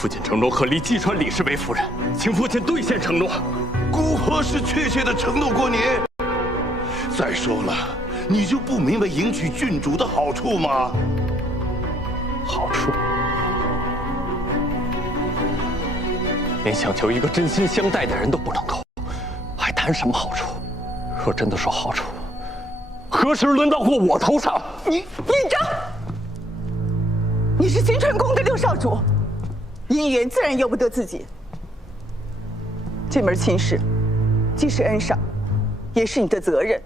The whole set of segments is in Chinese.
父亲承诺和立季川李氏为夫人，请父亲兑现承诺。姑何时确切的承诺过你？再说了，你就不明白迎娶郡主的好处吗？好处？连想求一个真心相待的人都不能够，还谈什么好处？若真的说好处，何时轮到过我头上？你尹章，你是新春宫的六少主，姻缘自然由不得自己。这门亲事，既是恩赏，也是你的责任。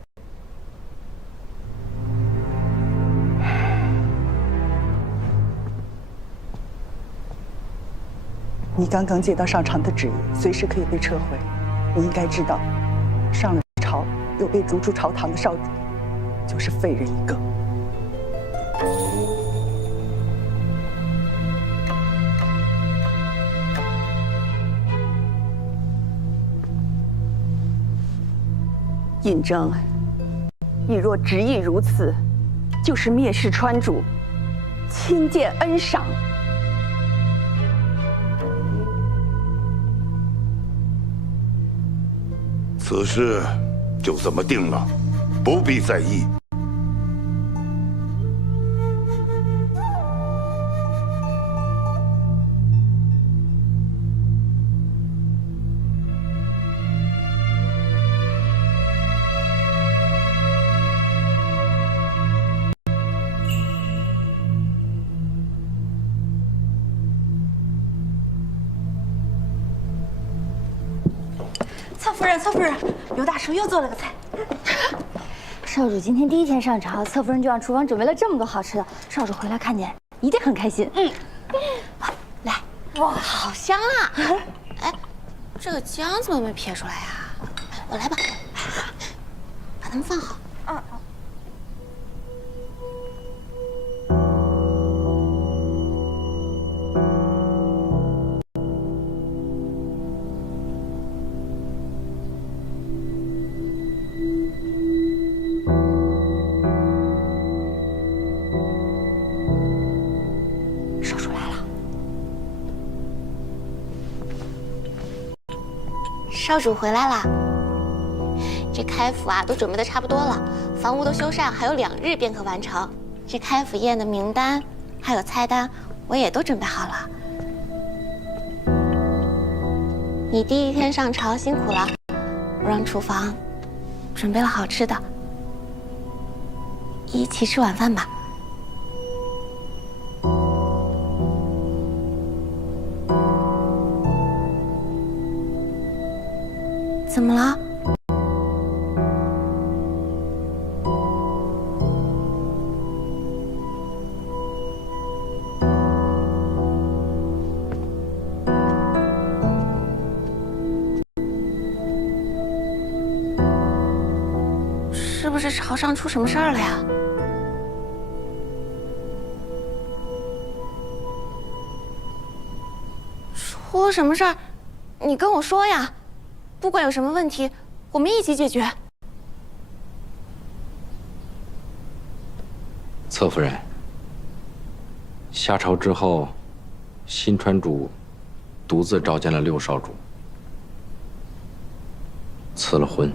你刚刚接到上朝的旨意，随时可以被撤回。你应该知道，上了朝又被逐出朝堂的少主，就是废人一个。尹征，你若执意如此，就是蔑视川主，轻贱恩赏。此事就这么定了，不必在意。侧夫人，刘大叔又做了个菜。少主今天第一天上朝，侧夫人就让厨房准备了这么多好吃的，少主回来看见一定很开心。来，哇，好香啊！哎，这个姜怎么没撇出来呀？我来吧，把它们放好。少主回来啦！这开府啊，都准备的差不多了，房屋都修缮，还有2日便可完成。这开府宴的名单还有菜单，我也都准备好了。你第一天上朝辛苦了，我让厨房准备了好吃的，一起吃晚饭吧。怎么了？是不是朝上出什么事儿了呀？出什么事儿？你跟我说呀！不管有什么问题，我们一起解决。侧夫人，下朝之后，新川主独自召见了六少主，辞了婚。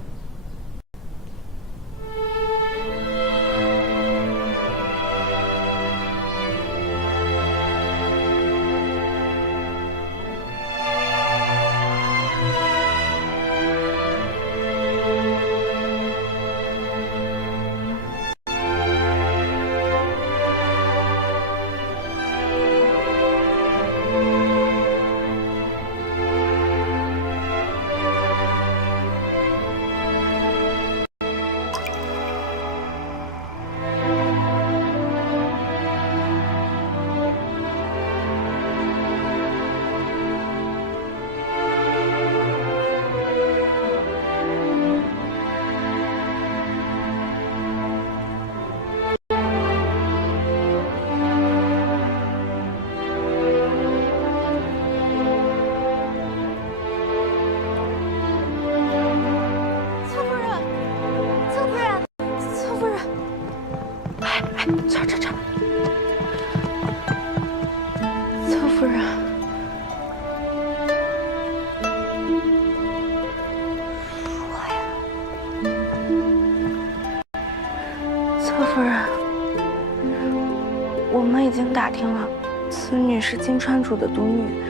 此女是金川主的独女，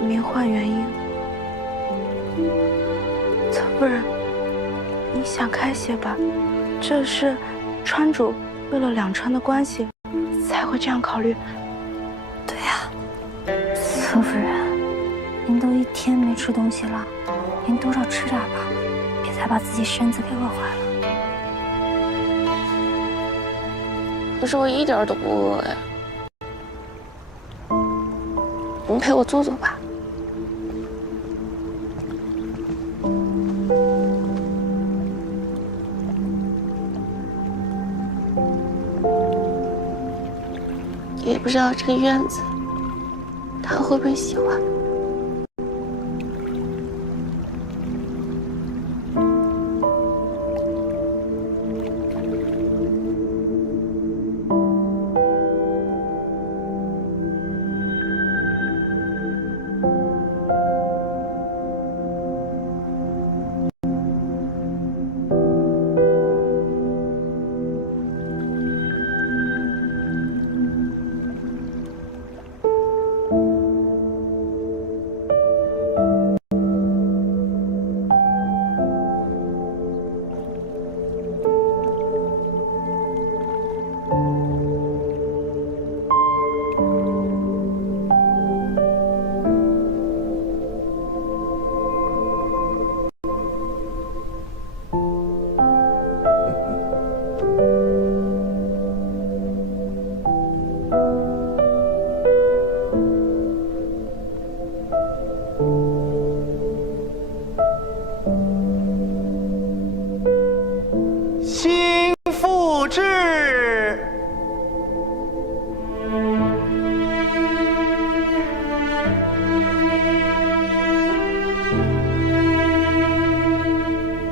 名唤元英。侧夫人，你想开些吧，这是川主为了两川的关系才会这样考虑。对呀，侧夫人，您都1天没吃东西了，您多少吃点吧，别再把自己身子给饿坏了。可是我一点都不饿呀。你陪我坐坐吧。也不知道这个院子他会不会喜欢。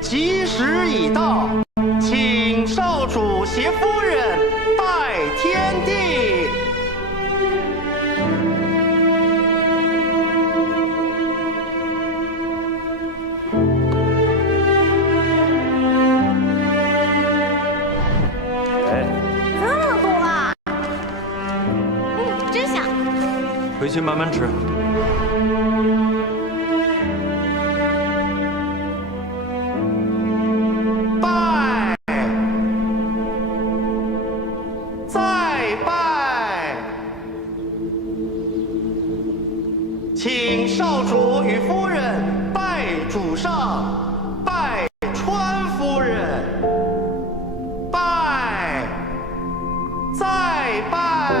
吉时已到，请少主携夫人拜天地。这么多啊！真香。回去慢慢吃。请少主与夫人拜主上，拜川夫人，拜，再拜。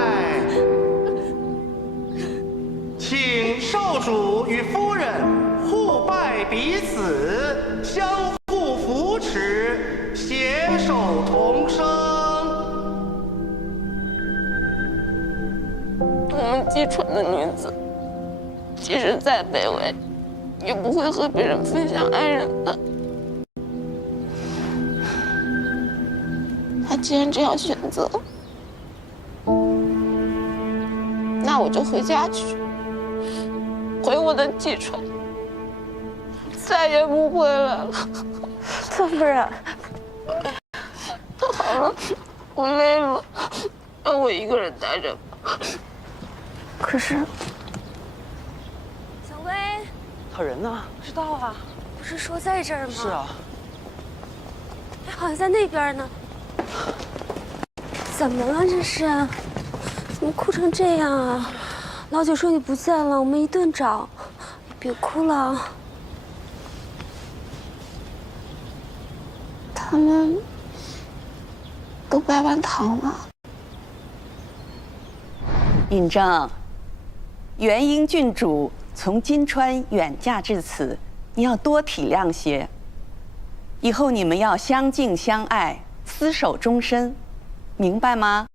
请少主与夫人互拜彼此，相互扶持，携手同生。我们济川的女子，即使再卑微，也不会和别人分享爱人的。他既然这样选择，那我就回家去，回我的济川，再也不回来了。侧夫人，好了，我累了，让我一个人待着吧。可是。小薇，他人呢？不知道啊，不是说在这儿吗？是啊。哎，好像在那边呢。怎么了这是？怎么哭成这样啊？老九说你不见了，我们一顿找。你别哭了。他们都拜完堂了。尹正，元英郡主从金川远嫁至此，你要多体谅些。以后你们要相敬相爱，厮守终身，明白吗？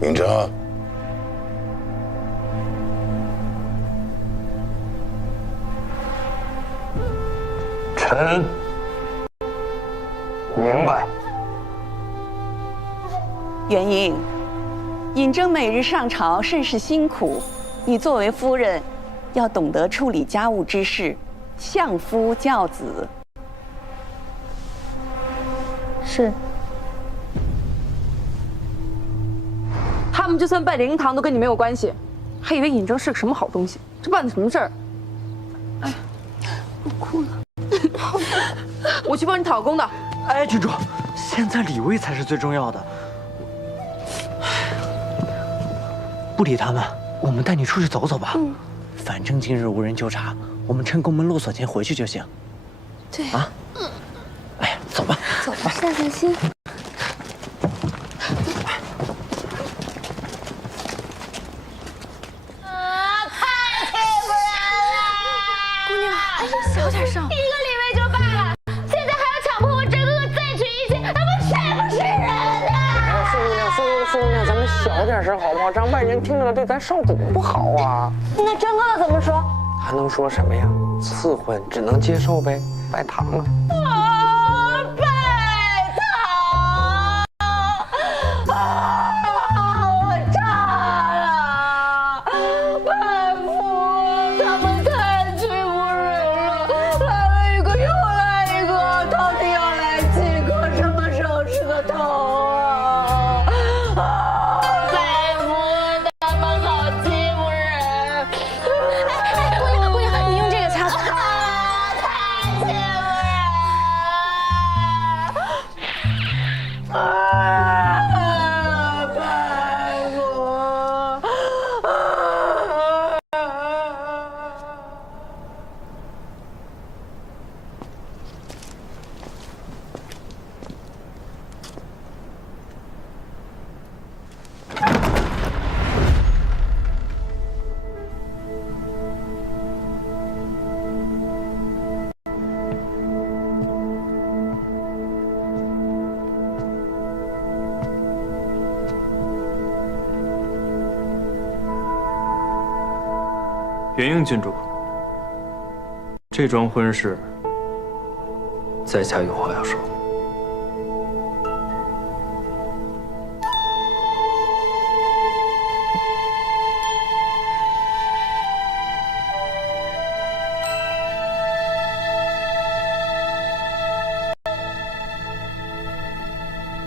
尹正，臣明白。元英，尹正每日上朝甚是辛苦，你作为夫人，要懂得处理家务之事，相夫教子。事？他们就算拜灵堂都跟你没有关系，还以为尹正是个什么好东西，这办的什么事儿？哎，我哭了。我去帮你讨公道。哎，郡主，现在礼位才是最重要的。不理他们，我们带你出去走走吧。反正今日无人纠察，我们趁宫门落锁前回去就行。对啊。哎呀，走吧。走吧，散散心。小点声！一个礼位就罢了，现在还要强迫我整个再娶一妻，他们是不是人啊？哎，宋姑娘，咱们小点声好不好？让外人听了对咱少主不好啊。那真哥哥怎么说？还能说什么呀？赐婚只能接受呗，拜堂啊。元英郡主，这桩婚事，在下有话要说。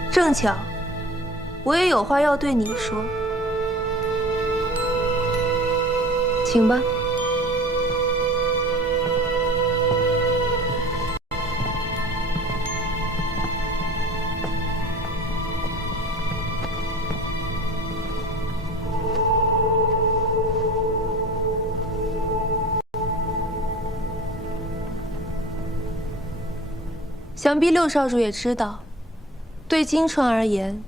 正巧，我也有话要对你说，请吧。想必六少主也知道，对金川而言，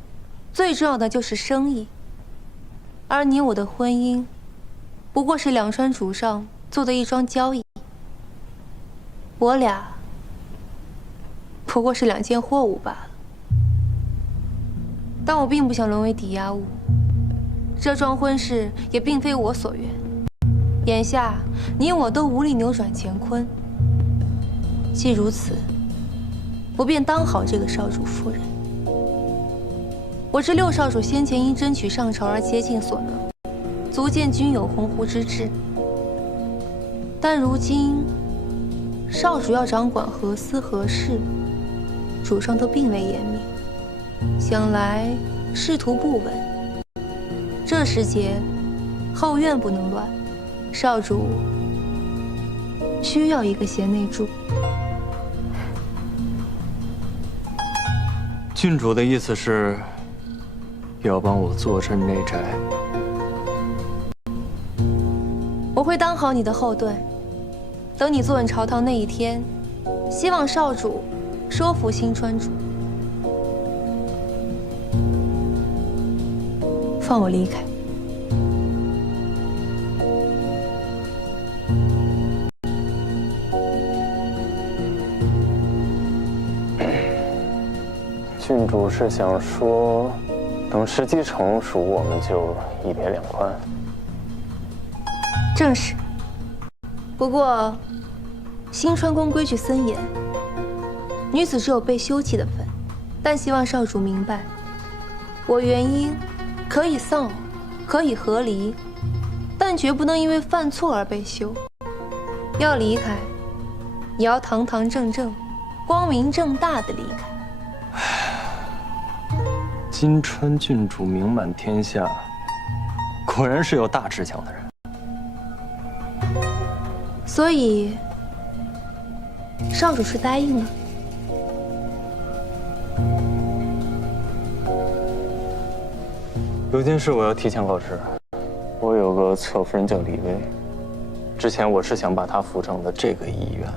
最重要的就是生意。而你我的婚姻，不过是两川主上做的一桩交易。我俩不过是两件货物罢了。但我并不想沦为抵押物，这桩婚事也并非我所愿。眼下你我都无力扭转乾坤，既如此，我便当好这个少主夫人。我知六少主先前因争取上朝而竭尽所能，足见君有鸿鹄之志。但如今少主要掌管何司何事，主上都并未言明，想来仕途不稳。这时节，后院不能乱，少主需要一个贤内助。郡主的意思是，要帮我坐镇内宅。我会当好你的后盾，等你坐稳朝堂那一天，希望少主说服新川主，放我离开。郡主是想说，等时机成熟，我们就一别两宽。正是。不过，新川宫规矩森严，女子只有被休弃的份。但希望少主明白，我元英可以丧偶，可以和离，但绝不能因为犯错而被休。要离开，也要堂堂正正、光明正大的离开。金川郡主名满天下，果然是有大志向的人。所以，少主是答应了。有件事我要提前告知，我有个侧夫人叫李薇，之前我是想把她扶正的，这个意愿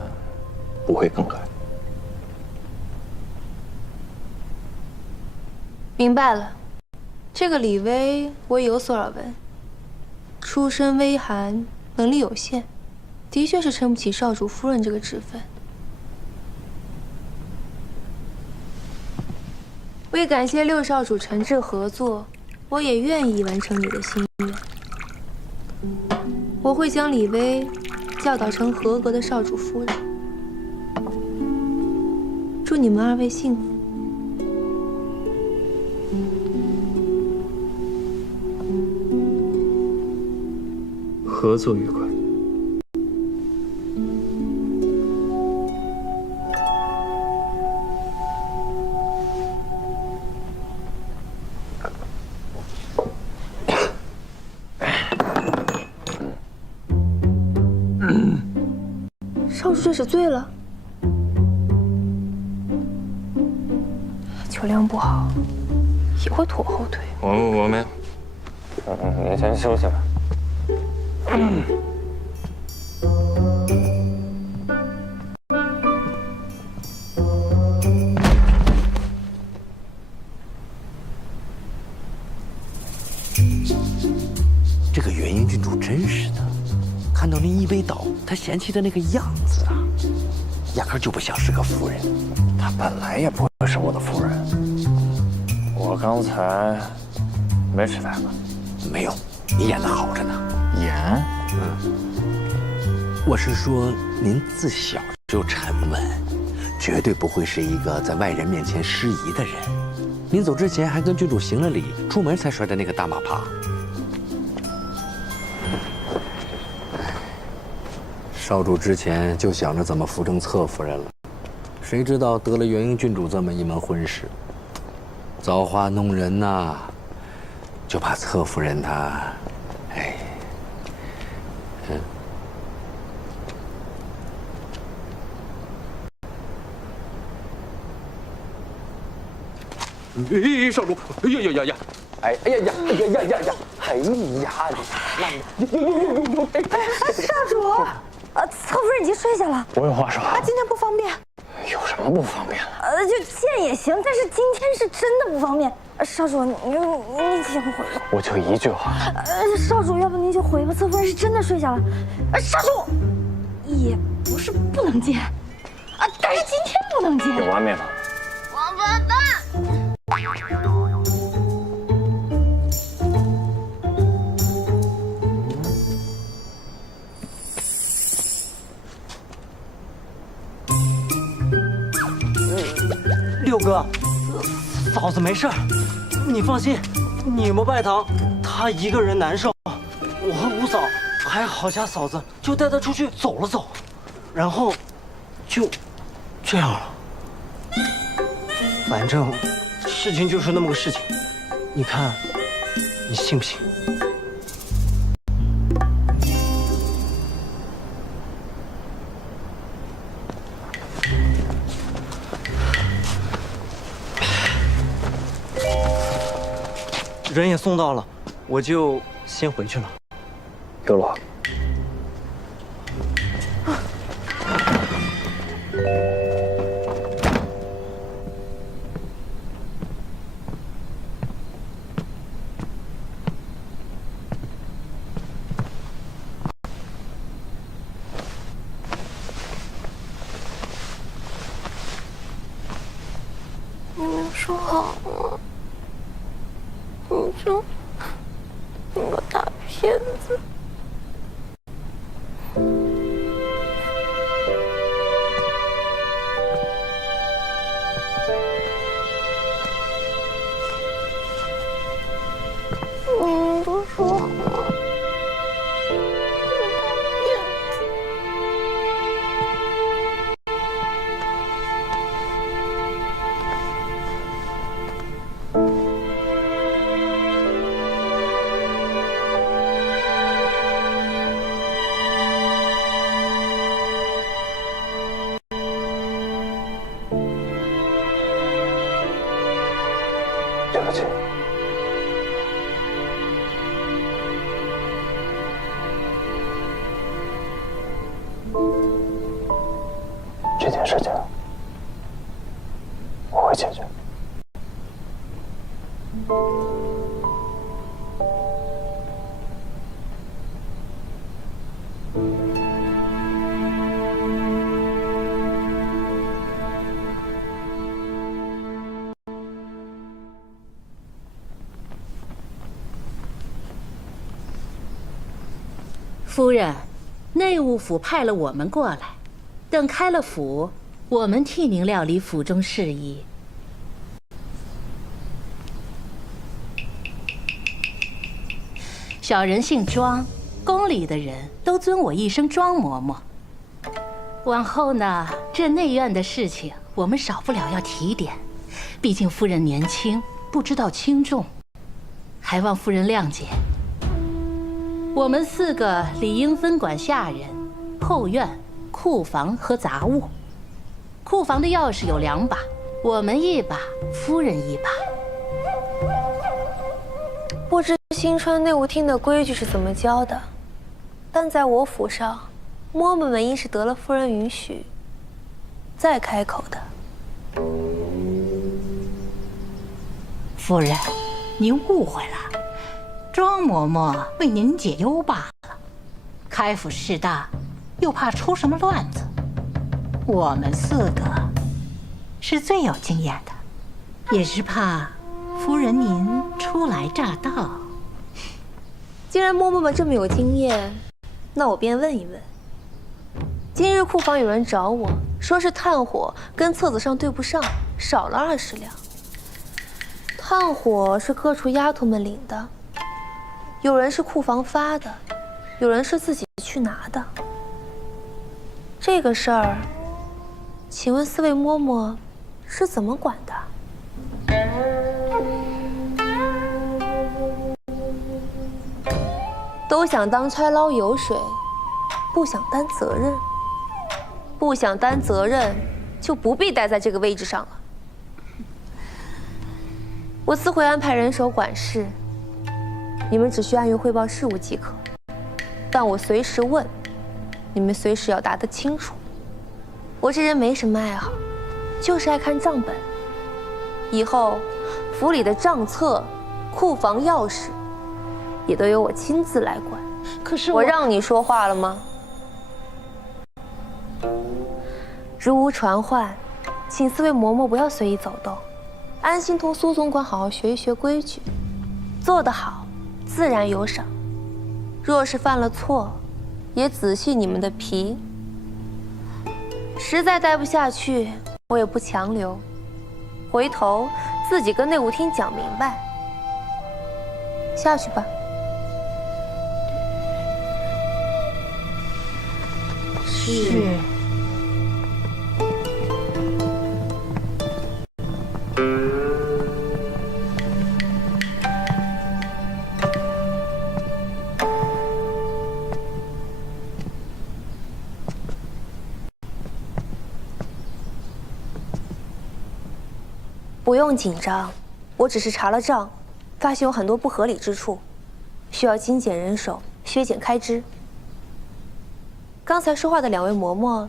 不会更改。明白了，这个李薇我有所耳闻，出身微寒，能力有限，的确是撑不起少主夫人这个职分。为感谢六少主诚挚合作，我也愿意完成你的心愿。我会将李薇教导成合格的少主夫人。祝你们二位幸福。合作愉快。少主这是醉了，酒量不好也会拖后腿。我没有。你先休息吧。这个元婴郡主真是的，看到那一杯倒，她嫌弃的那个样子啊，压根就不像是个夫人。她本来也不会是我的夫人。我刚才没失态吧？没有，你演得好着呢。演？我是说，您自小就沉稳，绝对不会是一个在外人面前失仪的人。临走之前还跟郡主行了礼，出门才摔的那个大马趴。少主之前就想着怎么扶正侧夫人了，谁知道得了元婴郡主这么一门婚事，造化弄人呐，就怕侧夫人她，少主，呀！哎呀！少主，侧夫人已经睡下了。我有话说。她今天不方便。有什么不方便的？就见也行，但是今天是真的不方便。少主，你请回吧。我就一句话。少主，要不您就回吧。侧夫人是真的睡下了。少主，也不是不能见，但是今天不能见。有完没完？王八蛋！六哥，嫂子没事儿，你放心。你们拜堂，她一个人难受，我和五嫂还有郝家嫂子就带她出去走了走，然后就这样了。反正事情就是那么个事情，你看，你信不信？人也送到了，我就先回去了。有了。你们说好了。你说你个大骗子！你们都说好了，你个大骗子！对不起。这件事情我会解决。夫人，内务府派了我们过来，等开了府，我们替您料理府中事宜。小人姓庄，宫里的人都尊我一声庄嬷嬷。往后呢，这内院的事情，我们少不了要提点，毕竟夫人年轻，不知道轻重，还望夫人谅解。我们4个理应分管下人、后院、库房和杂物。库房的钥匙有2把，我们1把，夫人1把。不知新川内务厅的规矩是怎么教的，但在我府上，嬷嬷们应是得了夫人允许，再开口的。夫人，您误会了。庄嬷嬷为您解忧罢了，开府事大，又怕出什么乱子。我们4个是最有经验的，也是怕夫人您初来乍到。既然嬷嬷们这么有经验，那我便问一问：今日库房有人找我，说是炭火跟册子上对不上，少了20两。炭火是各处丫头们领的。有人是库房发的，有人是自己去拿的。这个事儿，请问4位嬷嬷是怎么管的？都想当差捞油水，不想担责任。不想担责任，就不必待在这个位置上了。我自会安排人手管事。你们只需按约汇报事务即可，但我随时问，你们随时要答得清楚。我这人没什么爱好，就是爱看账本。以后府里的账册、库房钥匙，也都由我亲自来管。可是我让你说话了吗？如无传唤，请4位嬷嬷不要随意走动，安心同苏总管好好学一学规矩，做得好。自然有赏。若是犯了错，也仔细你们的皮。实在待不下去，我也不强留，回头自己跟内务厅讲明白。下去吧。是。不用紧张，我只是查了账，发现有很多不合理之处，需要精简人手，削减开支。刚才说话的2位嬷嬷，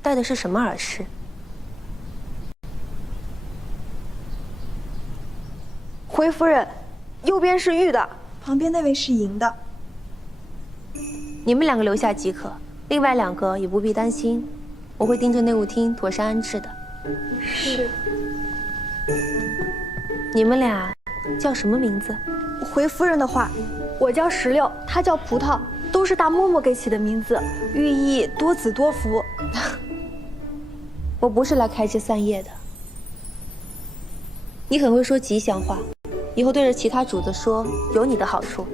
戴的是什么耳饰？回夫人，右边是玉的，旁边那位是银的。你们2个留下即可，另外2个也不必担心，我会盯着内务厅妥善安置的。是。你们俩叫什么名字？回夫人的话，我叫石榴，她叫葡萄，都是大嬷嬷给起的名字，寓意多子多福。我不是来开枝散叶的。你很会说吉祥话，以后对着其他主子说有你的好处，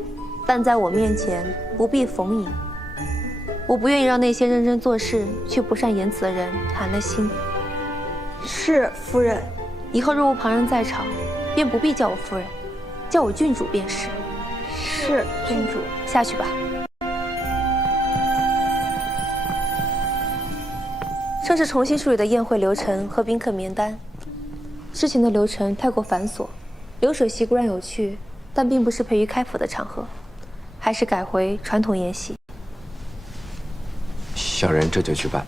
但在我面前不必逢迎。我不愿意让那些认真做事却不善言辞的人寒了心。是夫人。以后若无旁人在场，便不必叫我夫人，叫我郡主便是。是郡主。下去吧。这是重新梳理的宴会流程和宾客名单。之前的流程太过繁琐，流水席固然有趣，但并不适配于开府的场合，还是改回传统宴席。小人这就去办。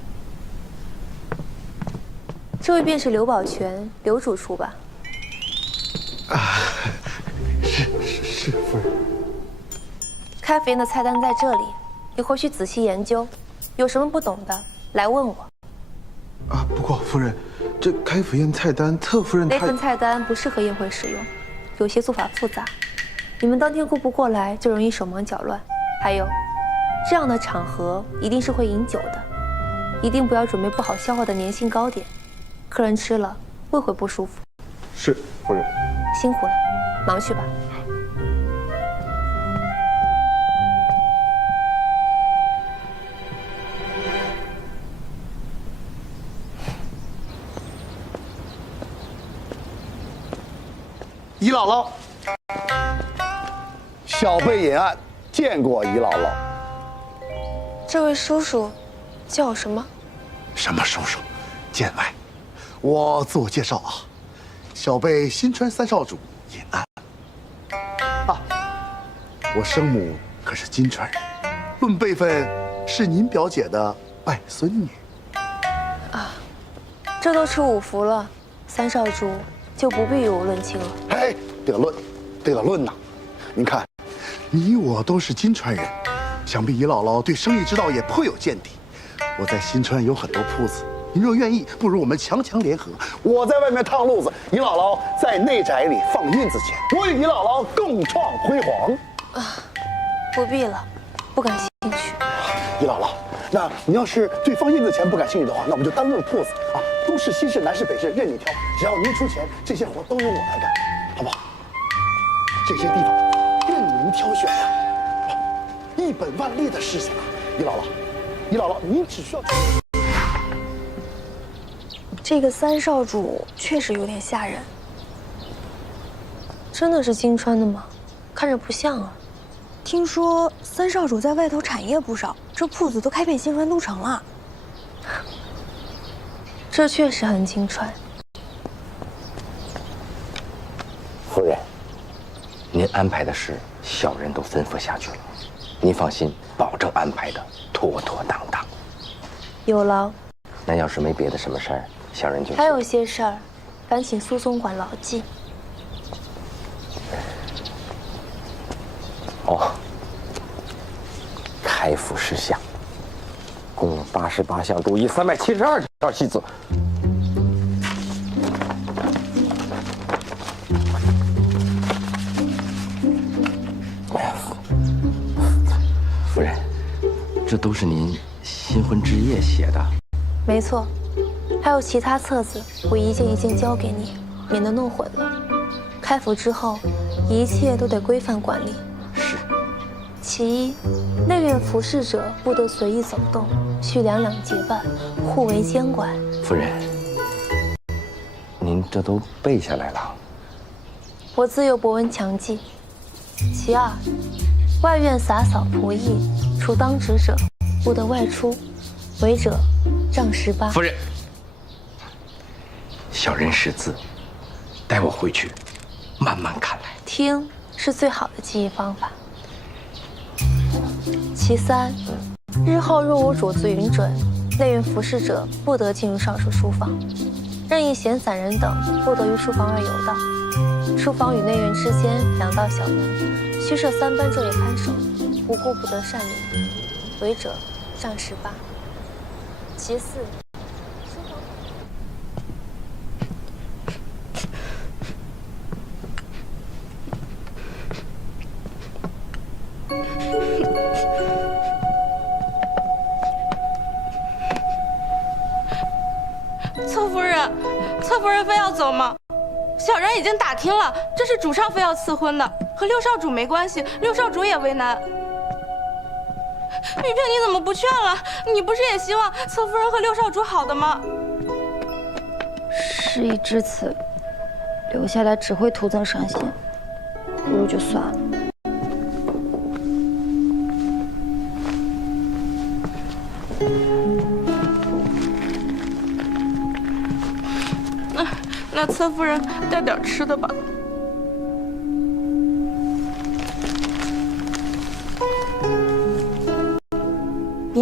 这位便是刘宝全，刘主厨吧？是夫人。开府宴的菜单在这里，你回去仔细研究，有什么不懂的来问我。不过夫人，这开府宴菜单，特夫人那份菜单不适合宴会使用，有些做法复杂，你们当天顾不过来，就容易手忙脚乱。还有，这样的场合一定是会饮酒的，一定不要准备不好消化的粘性糕点，客人吃了胃会不舒服。是夫人。辛苦了，忙去吧。姨姥姥，小辈尹安见过姨姥姥。这位叔叔叫什么？什么叔叔？见外。我自我介绍啊，小辈新川三少主尹安。我生母可是金川人，论辈分是您表姐的外孙女。这都吃五福了，三少主就不必与我论亲了。得论呐！您看，你我都是金川人，想必姨姥姥对生意之道也颇有见地。我在新川有很多铺子，您若愿意，不如我们强联合。我在外面烫路子，姨姥姥在内宅里放印子钱，我与姨姥姥共创辉煌。不必了，不感兴趣。姨姥姥，那你要是对放印子钱不感兴趣的话，那我们就单论铺子啊，东市、西市、南市、北市任你挑，只要您出钱，这些活都由我来干，好不好？这些地方任您挑选呀，一本万利的事情啊！姨姥姥，您只需要。这个三少主确实有点吓人，真的是金川的吗？看着不像啊。听说三少主在外头产业不少，这铺子都开遍新川都城了。这确实很金川。夫人，您安排的事，小人都吩咐下去了。您放心，保证安排的妥妥当当。有劳。那要是没别的什么事儿，小人就还有些事儿，烦请苏总管牢记。开府事项，共有88项注意372条细则。夫人，这都是您新婚之夜写的？没错，还有其他册子，我一件一件交给你，免得弄混了。开府之后，一切都得规范管理。是。其一，内院服侍者不得随意走动，需两两结伴，互为监管。夫人，您这都背下来了？我自幼博闻强记。其二，外院洒扫仆役，除当值者，不得外出，违者杖18。夫人，小人识字，待我回去慢慢看来。听是最好的记忆方法。其三，日后若无主子允准，内院服侍者不得进入少主书房，任意闲散人等不得于书房外游荡。书房与内院之间2道小门，须设3班昼夜看守，无故不得擅离，违者杖18。其四，侧夫人非要走吗？小人已经打听了，这是主上非要赐婚的，和六少主没关系，六少主也为难。玉萍，你怎么不劝了？你不是也希望侧夫人和六少主好的吗？事已至此，留下来只会徒增伤心，不如就算了。那侧夫人带点吃的吧。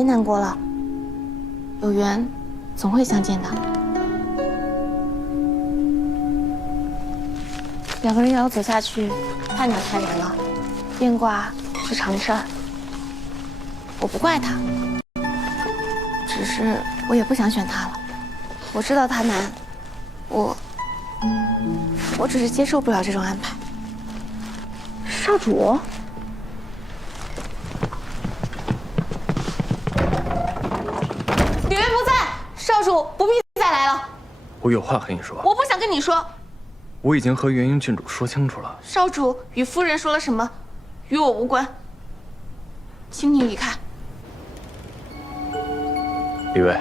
难过了。有缘，总会相见的。两个人要走下去，太难太难了。变卦是常事儿，我不怪他，只是我也不想选他了。我知道他难，我只是接受不了这种安排。少主，李薇不在，少主不必再来了。我有话和你说。我不想跟你说。我已经和元英郡主说清楚了。少主与夫人说了什么，与我无关，请你离开。李薇，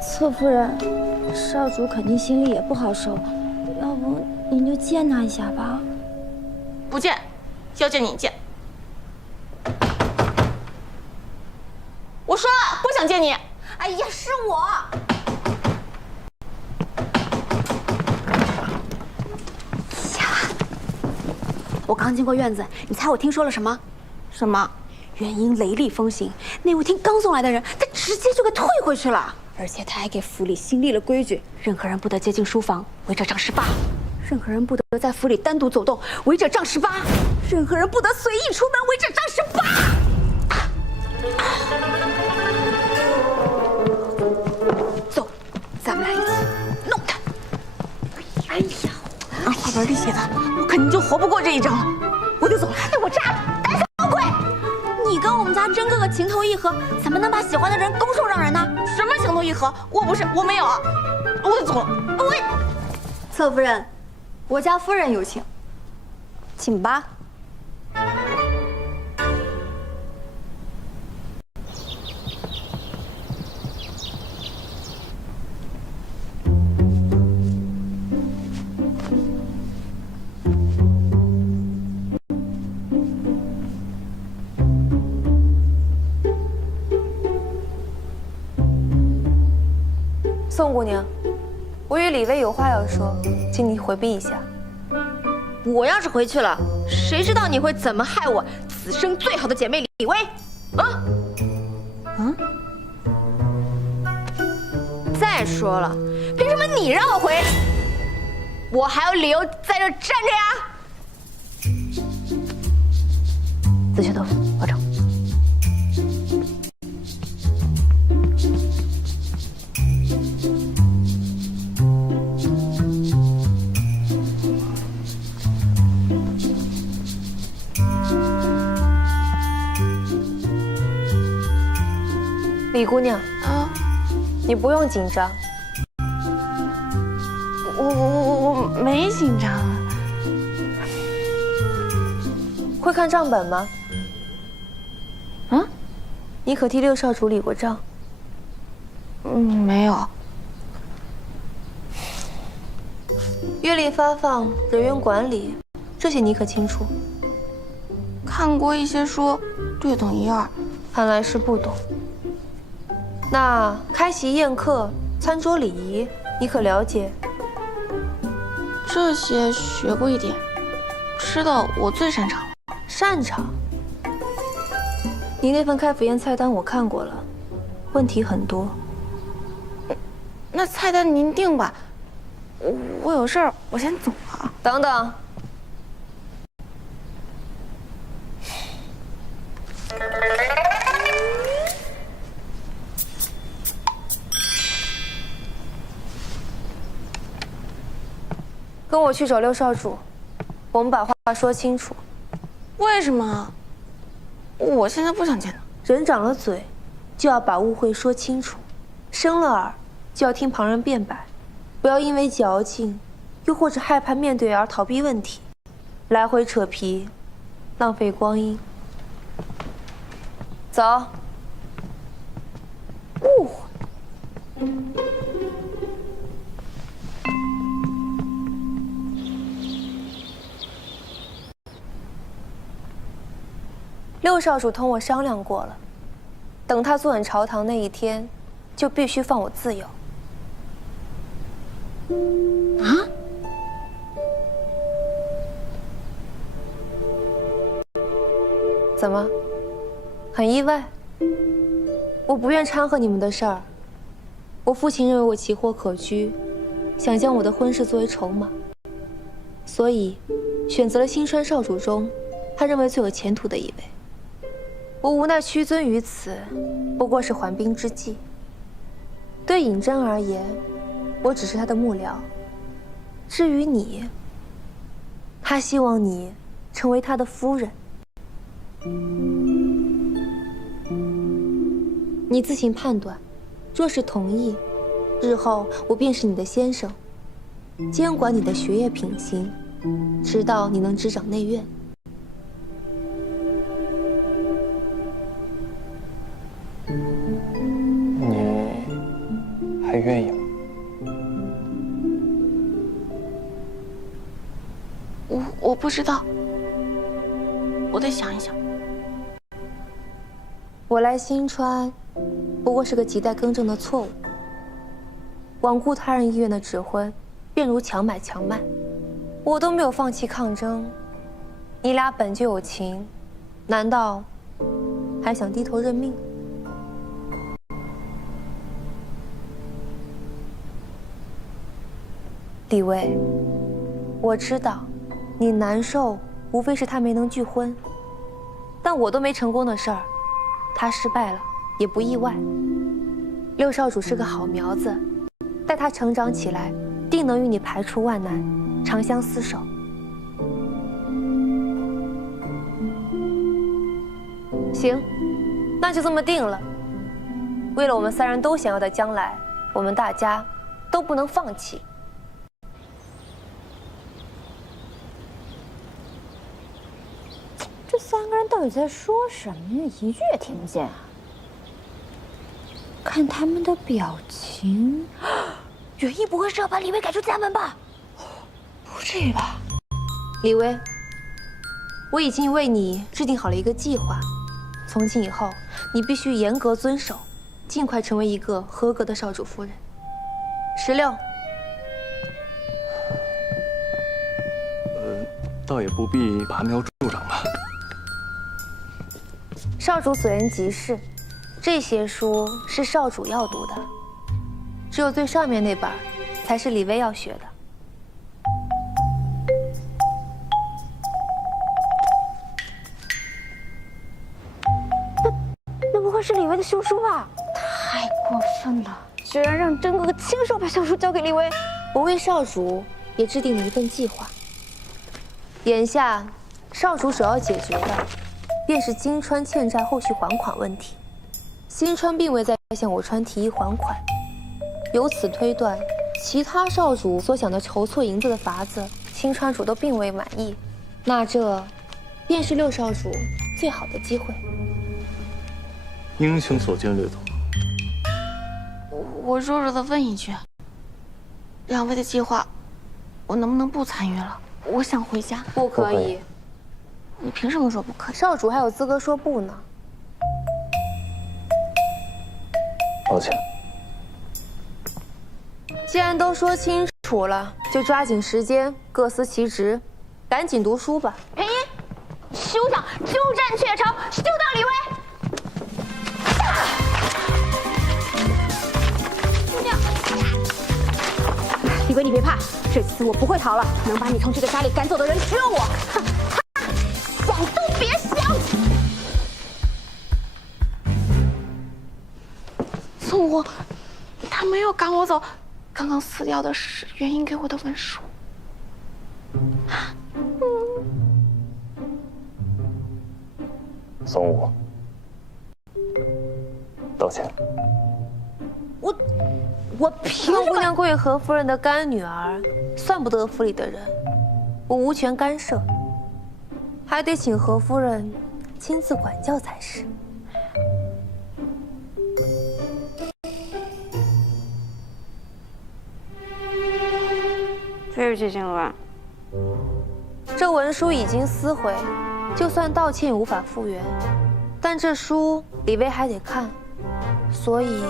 侧夫人，少主肯定心里也不好受，要不您就见他一下吧。不见，要见你见。我说了，不想见你。哎呀，是我。呀，我刚经过院子，你猜我听说了什么？什么？元英雷厉风行，内务厅刚送来的人，他直接就给退回去了。而且他还给府里新立了规矩，任何人不得接近书房，违者杖18；任何人不得在府里单独走动，违者杖18；任何人不得随意出门，违者杖18。走，咱们俩一起弄他。哎呀，按话本里写的，我肯定就活不过这一招了。我得走了。哎，我扎了，胆小鬼！你跟我们家甄哥哥情投意合，怎么能把喜欢的人拱手让人呢？什么情投意合？我没有啊！我得走了。侧夫人，我家夫人有请，请吧。宋姑娘，我与李薇有话要说，请你回避一下。我要是回去了，谁知道你会怎么害我此生最好的姐妹李薇？啊？再说了，凭什么你让我回，我还有理由在这站着呀？自取豆腐，保证。李姑娘，你不用紧张。我没紧张啊。会看账本吗？你可替六少主理过账？没有。月例发放、人员管理，这些你可清楚？看过一些书，略懂一二。看来是不懂。那开席宴客、餐桌礼仪，你可了解？这些学过一点，吃的我最擅长。擅长？你那份开府宴菜单我看过了，问题很多。那菜单您定吧，我有事儿，我先走了。等等。跟我去找六少主，我们把话说清楚。为什么？我现在不想见他。人长了嘴，就要把误会说清楚；生了耳，就要听旁人辩白，不要因为矫情，又或者害怕面对而逃避问题，来回扯皮，浪费光阴。走。误会。六少主同我商量过了，等他坐稳朝堂那一天，就必须放我自由。啊？怎么？很意外？我不愿掺和你们的事儿。我父亲认为我奇货可居，想将我的婚事作为筹码，所以选择了新川少主中他认为最有前途的一位。我无奈屈尊于此，不过是缓兵之计。对尹真而言，我只是他的幕僚。至于你，他希望你成为他的夫人。你自行判断，若是同意，日后我便是你的先生，监管你的学业品行，直到你能执掌内院。你还愿意吗？我不知道，我得想一想。我来新川，不过是个亟待更正的错误。罔顾他人意愿的指婚，便如强买强卖。我都没有放弃抗争，你俩本就有情，难道还想低头认命？李薇，我知道你难受，无非是他没能拒婚，但我都没成功的事儿，他失败了也不意外。六少主是个好苗子，待他成长起来，定能与你排除万难，长相厮守。行，那就这么定了。为了我们三人都想要的将来，我们大家都不能放弃。这三个人到底在说什么呀？一句也听不见啊！看他们的表情，原意不会是要把李薇赶出家门吧？不至于吧？李薇，我已经为你制定好了一个计划，从今以后你必须严格遵守，尽快成为一个合格的少主夫人。16。倒也不必拔苗助长吧。少主所言极是，这些书是少主要读的，只有最上面那本才是李薇要学的。那不会是李薇的休书吧？太过分了，居然让真哥哥亲手把休书交给李薇。我为少主也制定了一份计划。眼下，少主首要解决的，便是金川欠债后续还款问题。新川并未再向我川提议还款，由此推断，其他少主所想的筹措银子的法子，新川主都并未满意。那这，便是六少主最好的机会。英雄所见略同。我弱弱的问一句，两位的计划，我能不能不参与了？我想回家。不可以。你凭什么说不可以？少主还有资格说不呢。抱歉。既然都说清楚了，就抓紧时间，各司其职，赶紧读书吧。原因，休长鸠占鹊巢，休当李薇。姑娘，李薇，你别怕，这次我不会逃了。能把你从这个家里赶走的人只有我。哼，想都别想。宋武，他没有赶我走，刚刚撕掉的是原因给我的文书。宋武，道歉。我凭什么？姑娘贵和夫人的干女儿，算不得府里的人，我无权干涉，还得请何夫人亲自管教才是。对不起，静鸾。这文书已经撕毁，就算道歉也无法复原。但但这书李薇还得看，所以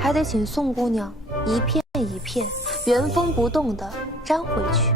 还得请宋姑娘一片一片原封不动地粘回去。